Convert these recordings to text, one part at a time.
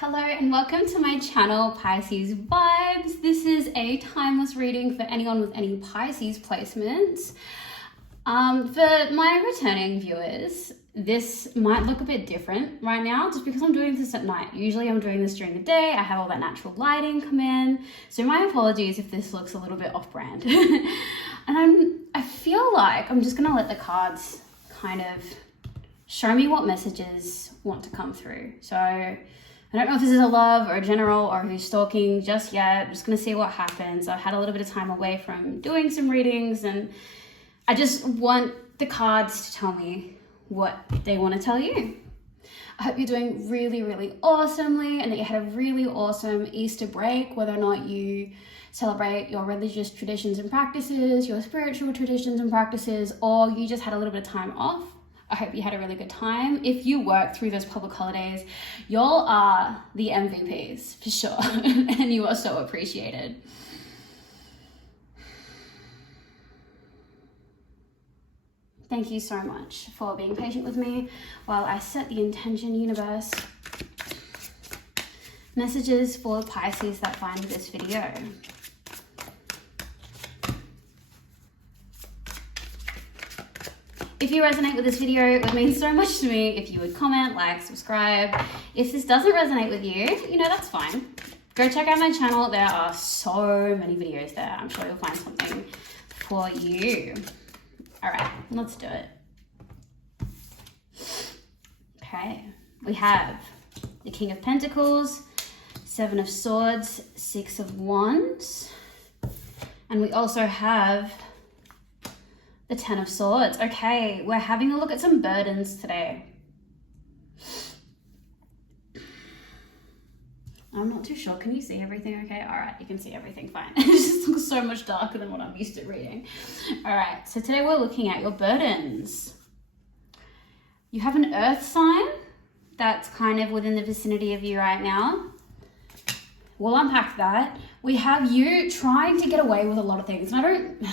Hello and welcome to my channel, Pisces Vibes. This is a timeless reading for anyone with any Pisces placements. For my returning viewers, this might look a bit different right now just because I'm doing this at night. Usually I'm doing this during the day. I have all that natural lighting come in. So my apologies if this looks a little bit off-brand. And I feel like I'm just gonna let the cards kind of show me what messages want to come through. So I don't know if this is a love or a general or who's stalking just yet. I'm just going to see what happens. I've had a little bit of time away from doing some readings and I just want the cards to tell me what they want to tell you. I hope you're doing really, really awesomely and that you had a really awesome Easter break, whether or not you celebrate your religious traditions and practices, your spiritual traditions and practices, or you just had a little bit of time off. I hope you had a really good time. If you work through those public holidays, y'all are the MVPs for sure, and you are so appreciated. Thank you so much for being patient with me while I set the intention, universe. Messages for Pisces that find this video. If you resonate with this video, it would mean so much to me if you would comment, like, subscribe. If this doesn't resonate with you, that's fine. Go check out my channel. There are so many videos there. I'm sure you'll find something for you. All right, let's do it. Okay, we have the King of Pentacles, Seven of Swords, Six of Wands, and we also have the Ten of Swords. Okay, we're having a look at some burdens today. I'm not too sure. Can you see everything okay? All right, you can see everything fine. It just looks so much darker than what I'm used to reading. All right, so today we're looking at your burdens. You have an earth sign that's kind of within the vicinity of you right now. We'll unpack that. We have you trying to get away with a lot of things. And I don't...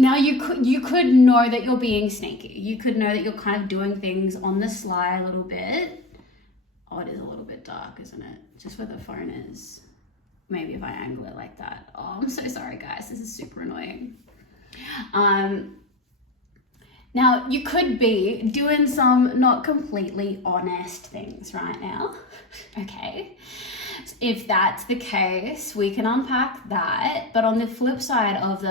Now you could know that you're being sneaky. You could know that you're kind of doing things on the sly a little bit. Oh, it is a little bit dark, isn't it? Just where the phone is. Maybe if I angle it like that. Oh, I'm so sorry, guys. This is super annoying. Now, you could be doing some not completely honest things right now. Okay. If that's the case, we can unpack that. But on the flip side of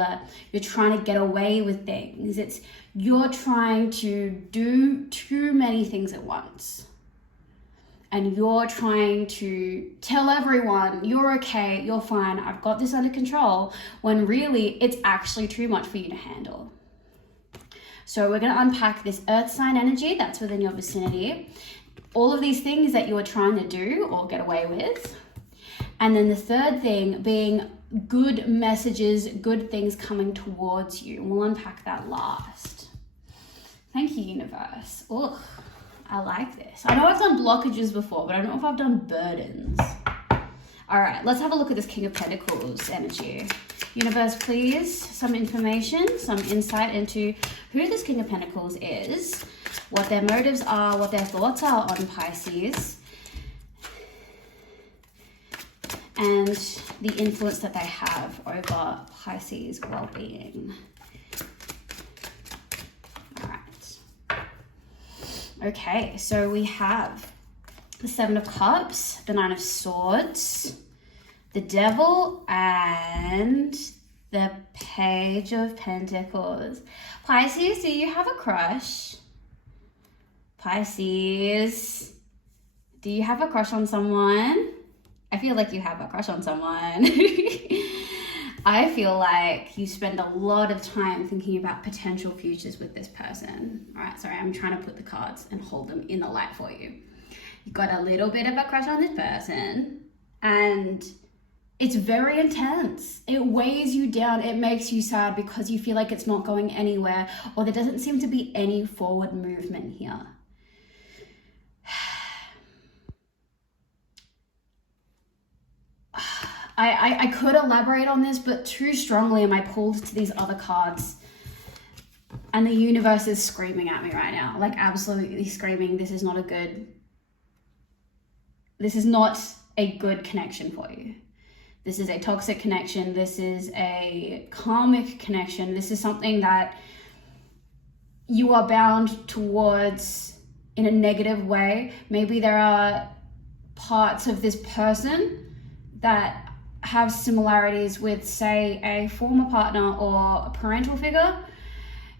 you're trying to get away with things, it's you're trying to do too many things at once. And you're trying to tell everyone, you're okay, you're fine, I've got this under control, when really it's actually too much for you to handle. So we're going to unpack this earth sign energy that's within your vicinity. All of these things that you are trying to do or get away with. And then the third thing being good messages, good things coming towards you. We'll unpack that last. Thank you, universe. Ugh, I like this. I know I've done blockages before, but I don't know if I've done burdens. All right, let's have a look at this King of Pentacles energy. Universe, please, some information, some insight into who this King of Pentacles is, what their motives are, what their thoughts are on Pisces, and the influence that they have over Pisces' well-being. All right. Okay, so we have the Seven of Cups, the Nine of Swords, the Devil, and the Page of Pentacles. Pisces, do you have a crush? Pisces, do you have a crush on someone? I feel like you have a crush on someone. I feel like you spend a lot of time thinking about potential futures with this person. All right, sorry, I'm trying to put the cards and hold them in the light for you. You've got a little bit of a crush on this person and it's very intense. It weighs you down. It makes you sad because you feel like it's not going anywhere or there doesn't seem to be any forward movement here. I could elaborate on this, but too strongly am I pulled to these other cards. And the universe is screaming at me right now. Like absolutely screaming, this is not a good this is not a good connection for you. This is a toxic connection. This is a karmic connection. This is something that you are bound towards in a negative way. Maybe there are parts of this person that have similarities with, say, a former partner or a parental figure,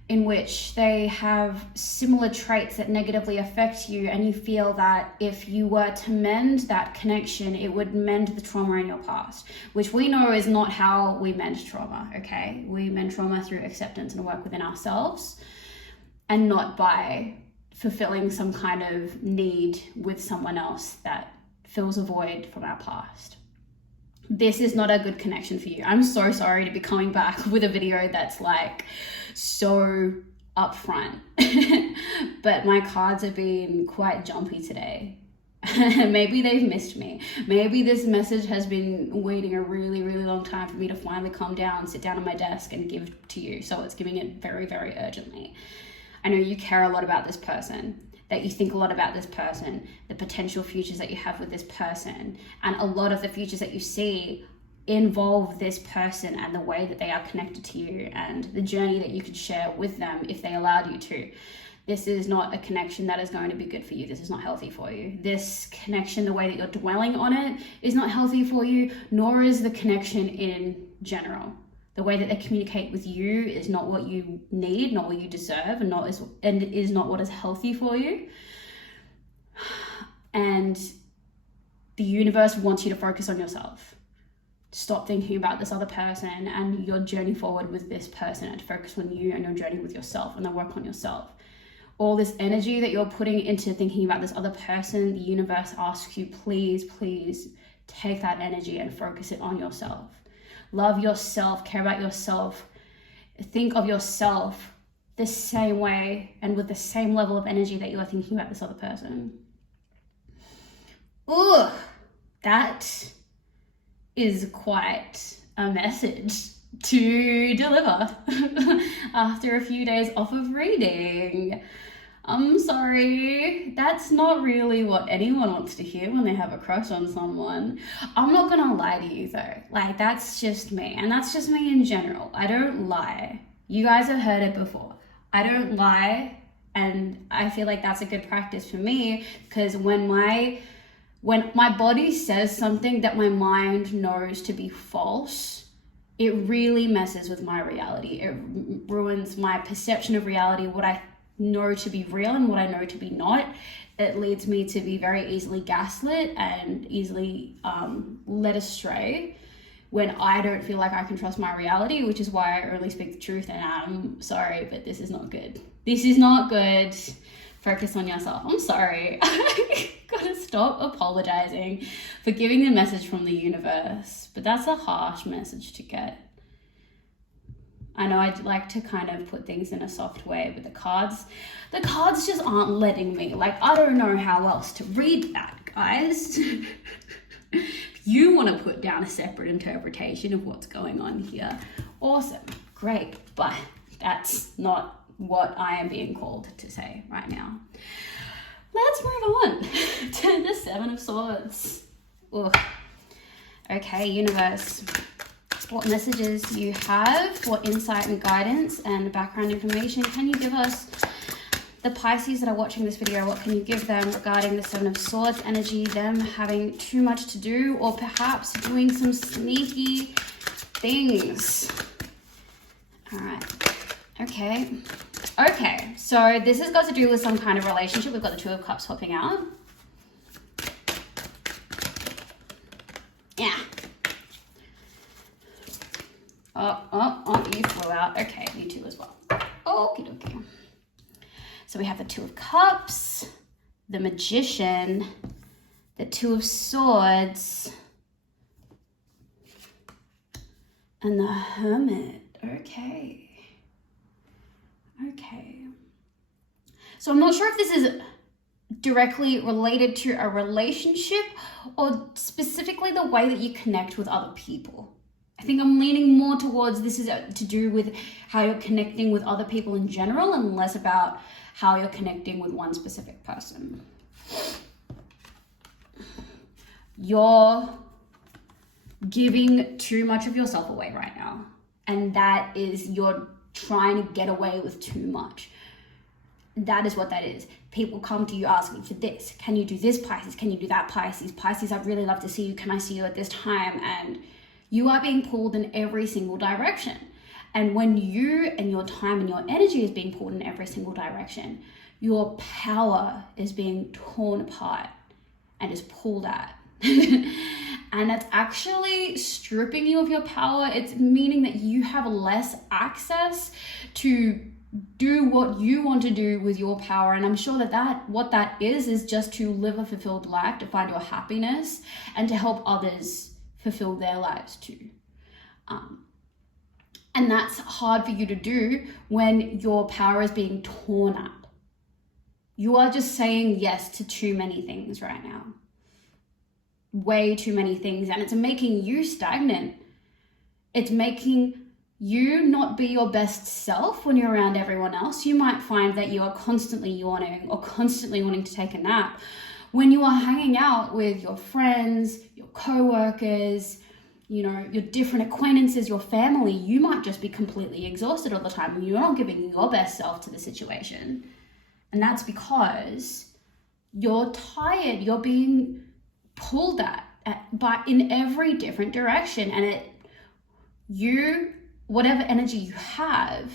in which they have similar traits that negatively affect you, and you feel that if you were to mend that connection, it would mend the trauma in your past, which we know is not how we mend trauma, okay? We mend trauma through acceptance and work within ourselves, and not by fulfilling some kind of need with someone else that fills a void from our past. This is not a good connection for you. I'm so sorry to be coming back with a video that's like so upfront, but my cards have been quite jumpy today. Maybe they've missed me. Maybe this message has been waiting a really, really long time for me to finally come down, sit down on my desk and give to you. So it's giving it very, very urgently. I know you care a lot about this person, that you think a lot about this person, the potential futures that you have with this person, and a lot of the futures that you see involve this person and the way that they are connected to you and the journey that you could share with them if they allowed you to. This is not a connection that is going to be good for you. This is not healthy for you. This connection, the way that you're dwelling on it, is not healthy for you, nor is the connection in general. The way that they communicate with you is not what you need, not what you deserve, and is not what is healthy for you. And the universe wants you to focus on yourself. Stop thinking about this other person and your journey forward with this person, and focus on you and your journey with yourself, and then work on yourself. All this energy that you're putting into thinking about this other person, the universe asks you, please, please take that energy and focus it on yourself. Love yourself, care about yourself, think of yourself the same way and with the same level of energy that you are thinking about this other person. Ooh, that is quite a message to deliver after a few days off of reading. I'm sorry, that's not really what anyone wants to hear when they have a crush on someone. I'm not gonna lie to you though, like that's just me, and that's just me in general. I don't lie. You guys have heard it before. I don't lie, and I feel like that's a good practice for me, because when my body says something that my mind knows to be false, it really messes with my reality. It ruins my perception of reality, what I know to be real and what I know to be not. It leads me to be very easily gaslit and easily led astray when I don't feel like I can trust my reality, which is why I only speak the truth. And I'm sorry, but this is not good. This is not good. Focus on yourself. I'm sorry. I gotta stop apologizing for giving the message from the universe, but that's a harsh message to get. I know I'd like to kind of put things in a soft way, but the cards just aren't letting me. Like, I don't know how else to read that, guys. If you want to put down a separate interpretation of what's going on here, awesome, great, but that's not what I am being called to say right now. Let's move on to the Seven of Swords. Ugh. Okay, universe. What messages you have, what insight and guidance and background information can you give us? The Pisces that are watching this video, what can you give them regarding the Seven of Swords energy, them having too much to do, or perhaps doing some sneaky things? All right. Okay, so this has got to do with some kind of relationship. We've got the Two of Cups popping out. Yeah. Oh, you flew out. Okay, you too as well. Okie dokie. So we have the Two of Cups, the Magician, the Two of Swords, and the Hermit. Okay. So I'm not sure if this is directly related to a relationship or specifically the way that you connect with other people. I think I'm leaning more towards this is to do with how you're connecting with other people in general and less about how you're connecting with one specific person. you're giving too much of yourself away right now. And that is, you're trying to get away with too much. That is what that is. People come to you asking for this. Can you do this, Pisces? Can you do that, Pisces? Pisces, I'd really love to see you. Can I see you at this time? And you are being pulled in every single direction. And when you and your time and your energy is being pulled in every single direction, your power is being torn apart and is pulled at. And that's actually stripping you of your power. It's meaning that you have less access to do what you want to do with your power. And I'm sure that what that is just to live a fulfilled life, to find your happiness, and to help others fulfill their lives too. And that's hard for you to do when your power is being torn at. You are just saying yes to too many things right now. Way too many things, and it's making you stagnant. It's making you not be your best self when you're around everyone else. You might find that you are constantly yawning or constantly wanting to take a nap. When you are hanging out with your friends, your co-workers, your different acquaintances, your family, you might just be completely exhausted all the time and you're not giving your best self to the situation. And that's because you're tired. You're being pulled but in every different direction, and whatever energy you have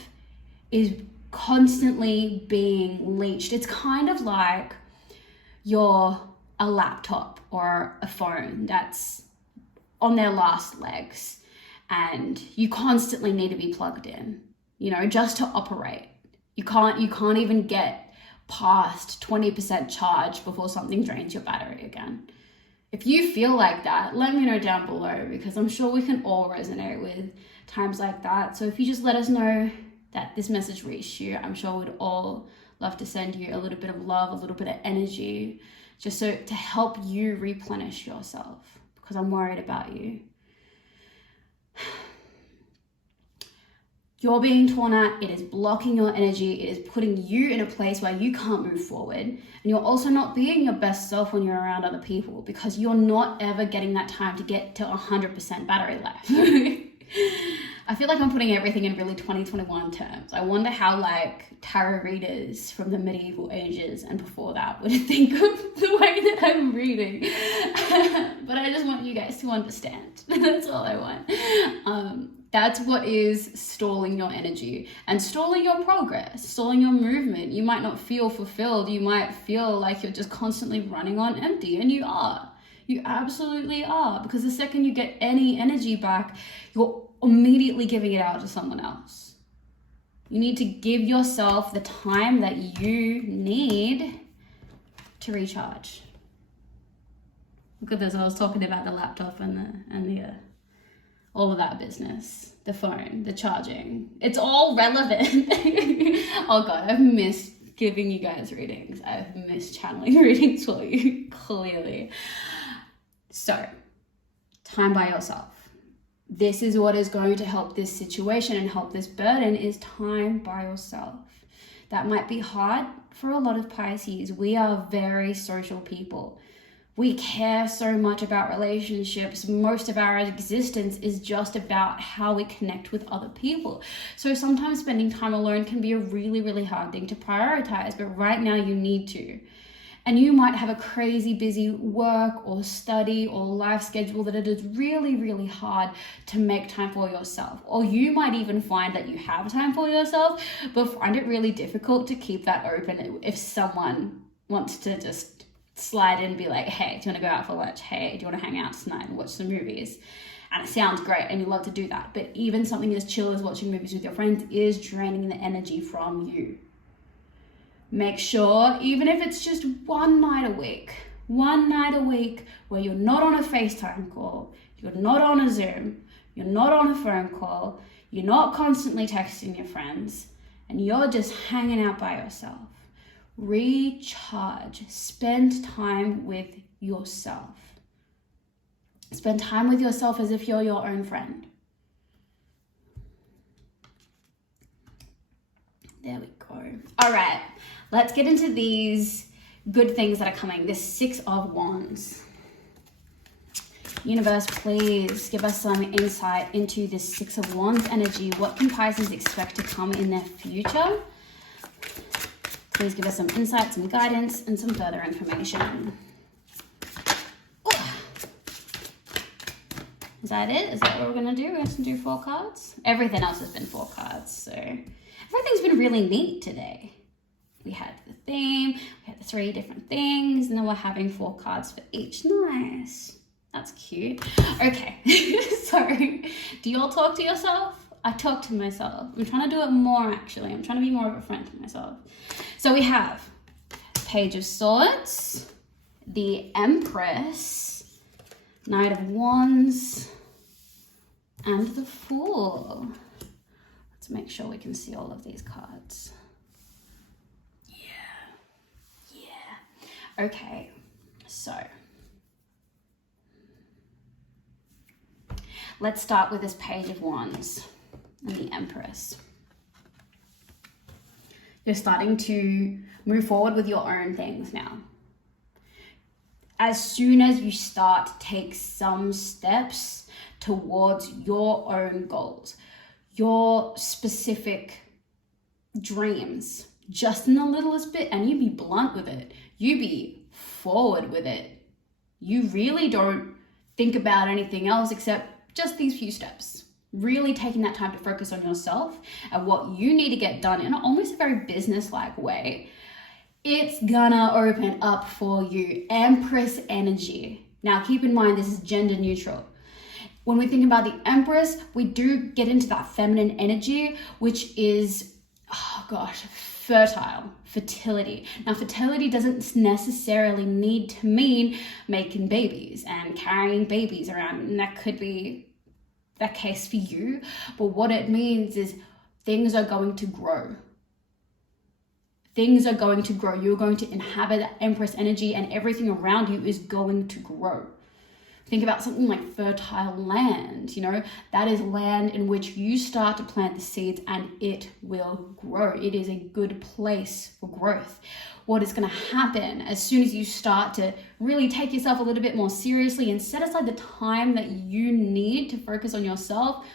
is constantly being leached. It's kind of like you're a laptop or a phone that's on their last legs and you constantly need to be plugged in, just to operate. You can't even get past 20% charge before something drains your battery again. If you feel like that, let me know down below, because I'm sure we can all resonate with times like that. So if you just let us know that this message reached you, I'm sure we'd all love to send you a little bit of love, a little bit of energy, just so to help you replenish yourself, because I'm worried about you. You're being torn at, it is blocking your energy, it is putting you in a place where you can't move forward. And you're also not being your best self when you're around other people, because you're not ever getting that time to get to 100% battery life. I feel like I'm putting everything in really 2021 terms. I wonder how tarot readers from the medieval ages and before that would think of the way that I'm reading. But I just want you guys to understand. That's all I want. That's what is stalling your energy and stalling your progress, stalling your movement. You might not feel fulfilled. You might feel like you're just constantly running on empty, and you are. You absolutely are, because the second you get any energy back, you're immediately giving it out to someone else. You need to give yourself the time that you need to recharge. Look at this. I was talking about the laptop and the all of that business, the phone, the charging. It's all relevant. Oh God, I've missed giving you guys readings. I've missed channeling readings for you, clearly. So, time by yourself. This is what is going to help this situation and help this burden, is time by yourself. That might be hard for a lot of Pisces. We are very social people. We care so much about relationships. Most of our existence is just about how we connect with other people. So sometimes spending time alone can be a really, really hard thing to prioritize, but right now you need to. And you might have a crazy busy work or study or life schedule that it is really, really hard to make time for yourself. Or you might even find that you have time for yourself, but find it really difficult to keep that open if someone wants to just slide in and be like, hey, do you want to go out for lunch? Hey, do you want to hang out tonight and watch some movies? And it sounds great and you love to do that. But even something as chill as watching movies with your friends is draining the energy from you. Make sure, even if it's just one night a week where you're not on a FaceTime call, you're not on a Zoom, you're not on a phone call, you're not constantly texting your friends, and you're just hanging out by yourself. Recharge. Spend time with yourself. Spend time with yourself as if you're your own friend. There we go. All right, let's get into these good things that are coming. This 6 of Wands. Universe, please give us some insight into this Six of Wands energy. What can Pisces expect to come in their future? Please give us some insight, some guidance, and some further information. Is that it? Is that what we're going to do? We're going to do 4 cards? Everything else has been 4 cards, so everything's been really neat today. We had the theme, we had the 3 different things, and then we're having 4 cards for each. Nice. That's cute. Okay, so do you all talk to yourself? I talk to myself. I'm trying to do it more, actually. I'm trying to be more of a friend to myself. So we have Page of Swords, the Empress, Knight of Wands, and the Fool. Let's make sure we can see all of these cards. Yeah. Okay, so let's start with this Page of Wands and the Empress. You're starting to move forward with your own things now. As soon as you start to take some steps towards your own goals, your specific dreams, just in the littlest bit, and you be blunt with it, you be forward with it. You really don't think about anything else except just these few steps. Really taking that time to focus on yourself and what you need to get done in almost a very business-like way. It's gonna open up for you. Empress energy. Now keep in mind, this is gender neutral. When we think about the Empress, we do get into that feminine energy, which is, oh gosh, fertility. Now fertility doesn't necessarily need to mean making babies and carrying babies around, and that could be that case for you, but what it means is things are going to grow. Things are going to grow. You're going to inhabit that Empress energy, and everything around you is going to grow. Think about something like fertile land, that is land in which you start to plant the seeds and it will grow. It is a good place for growth. What is going to happen as soon as you start to really take yourself a little bit more seriously and set aside the time that you need to focus on yourself,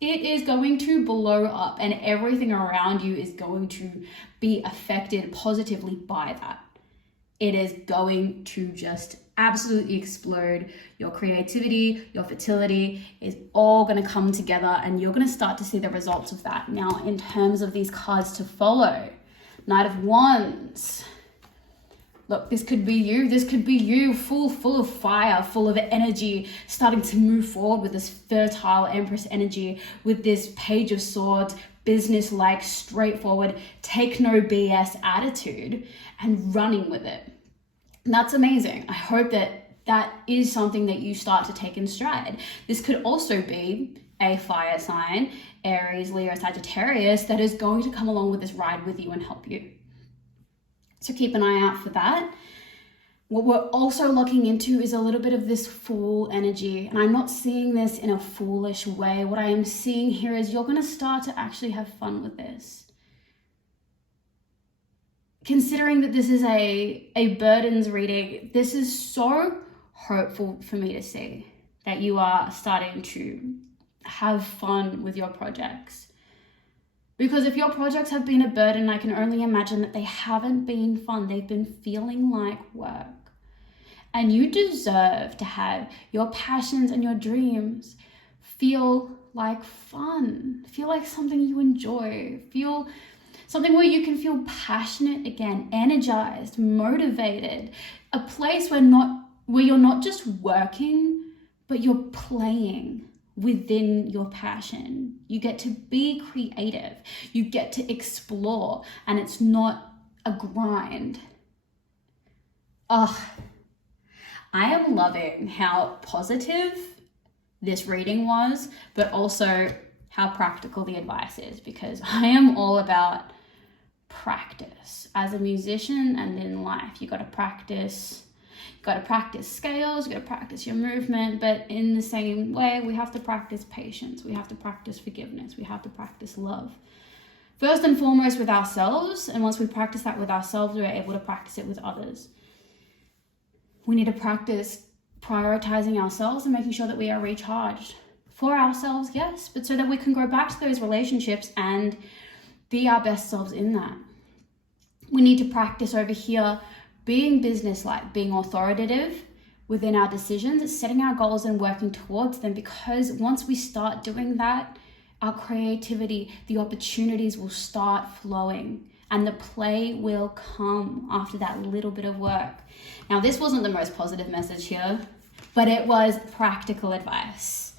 it is going to blow up, and everything around you is going to be affected positively by that. It is going to just absolutely explode. Your creativity, your fertility is all going to come together, and you're going to start to see the results of that. Now, in terms of these cards to follow, Knight of Wands. Look, this could be you. This could be you, full of fire, full of energy, starting to move forward with this fertile Empress energy, with this Page of Swords, business-like, straightforward, take no BS attitude, and running with it. And that's amazing. I hope that is something that you start to take in stride. This could also be a fire sign, Aries, Leo, Sagittarius, that is going to come along with this ride with you and help you. So keep an eye out for that. What we're also looking into is a little bit of this Fool energy. And I'm not seeing this in a foolish way. What I am seeing here is you're going to start to actually have fun with this. Considering that this is a burdens reading, this is so hopeful for me to see that you are starting to have fun with your projects. Because if your projects have been a burden, I can only imagine that they haven't been fun. They've been feeling like work. And you deserve to have your passions and your dreams feel like fun, feel like something you enjoy, feel something where you can feel passionate again, energized, motivated, a place where you're not just working, but you're playing within your passion. You get to be creative, you get to explore, and it's not a grind. I am loving how positive this reading was, but also how practical the advice is, because I am all about practice. As a musician and in life, you got to practice. Got to practice scales, you got to practice your movement, but in the same way, we have to practice patience, we have to practice forgiveness, we have to practice love. First and foremost with ourselves, and once we practice that with ourselves, we're able to practice it with others. We need to practice prioritizing ourselves and making sure that we are recharged for ourselves, yes, but so that we can go back to those relationships and be our best selves in that. We need to practice over here being businesslike, being authoritative within our decisions, setting our goals and working towards them, because once we start doing that, our creativity, the opportunities will start flowing and the play will come after that little bit of work. Now, this wasn't the most positive message here, but it was practical advice.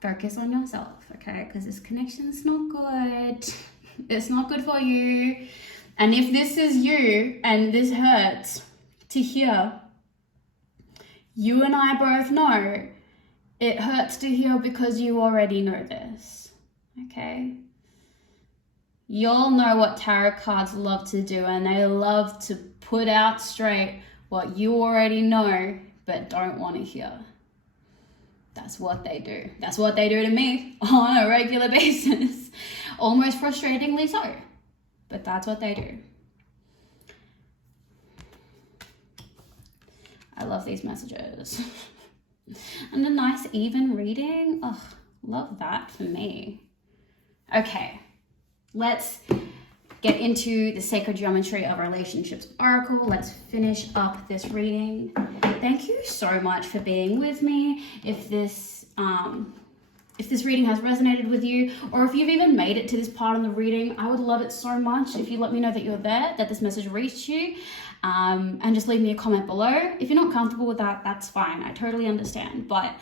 Focus on yourself, okay? Because this connection's not good. It's not good for you. And if this is you and this hurts to hear, you and I both know it hurts to hear because you already know this, okay? You all know what tarot cards love to do, and they love to put out straight what you already know but don't want to hear. That's what they do. That's what they do to me on a regular basis. Almost frustratingly so, but that's what they do. I love these messages. And a nice even reading. Oh, love that for me. Okay, let's get into the sacred geometry of relationships oracle. Let's finish up this reading. Thank you so much for being with me. If this reading has resonated with you, or if you've even made it to this part of the reading, I would love it so much if you let me know that you're there, that this message reached you, and just leave me a comment below. If you're not comfortable with that, that's fine. I totally understand. But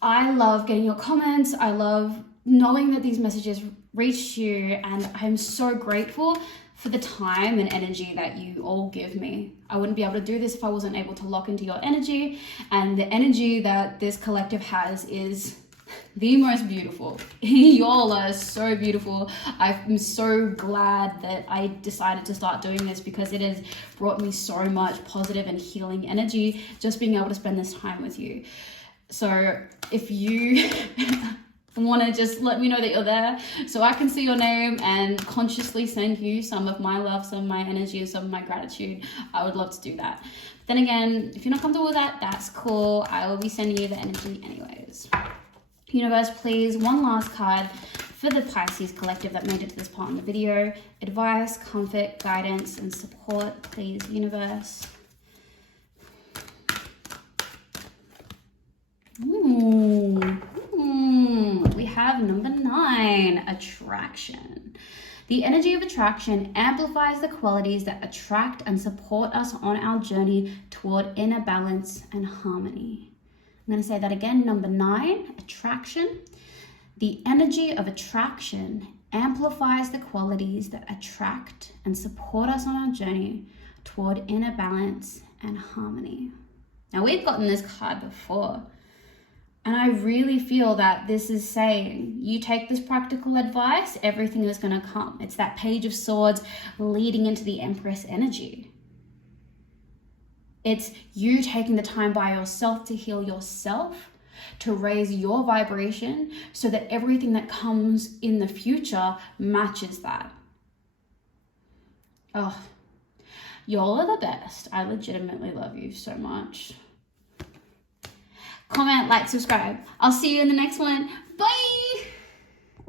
I love getting your comments. I love knowing that these messages reached you, and I'm so grateful for the time and energy that you all give me. I wouldn't be able to do this if I wasn't able to lock into your energy, and the energy that this collective has is the most beautiful. Y'all are so beautiful. I'm so glad that I decided to start doing this, because it has brought me so much positive and healing energy just being able to spend this time with you. So if you want to just let me know that you're there so I can see your name and consciously send you some of my love, some of my energy, some of my gratitude, I would love to do that. Then again, if you're not comfortable with that, that's cool. I will be sending you the energy anyways. Universe, please, one last card for the Pisces collective that made it to this part in the video. Advice, comfort, guidance, and support, please, universe. We have number 9, attraction. The energy of attraction amplifies the qualities that attract and support us on our journey toward inner balance and harmony. I'm going to say that again. Number 9, attraction. The energy of attraction amplifies the qualities that attract and support us on our journey toward inner balance and harmony. Now, we've gotten this card before, and I really feel that this is saying, you take this practical advice, everything is going to come. It's that Page of Swords leading into the Empress energy. It's you taking the time by yourself to heal yourself, to raise your vibration so that everything that comes in the future matches that. Oh, y'all are the best. I legitimately love you so much. Comment, like, subscribe. I'll see you in the next one. Bye!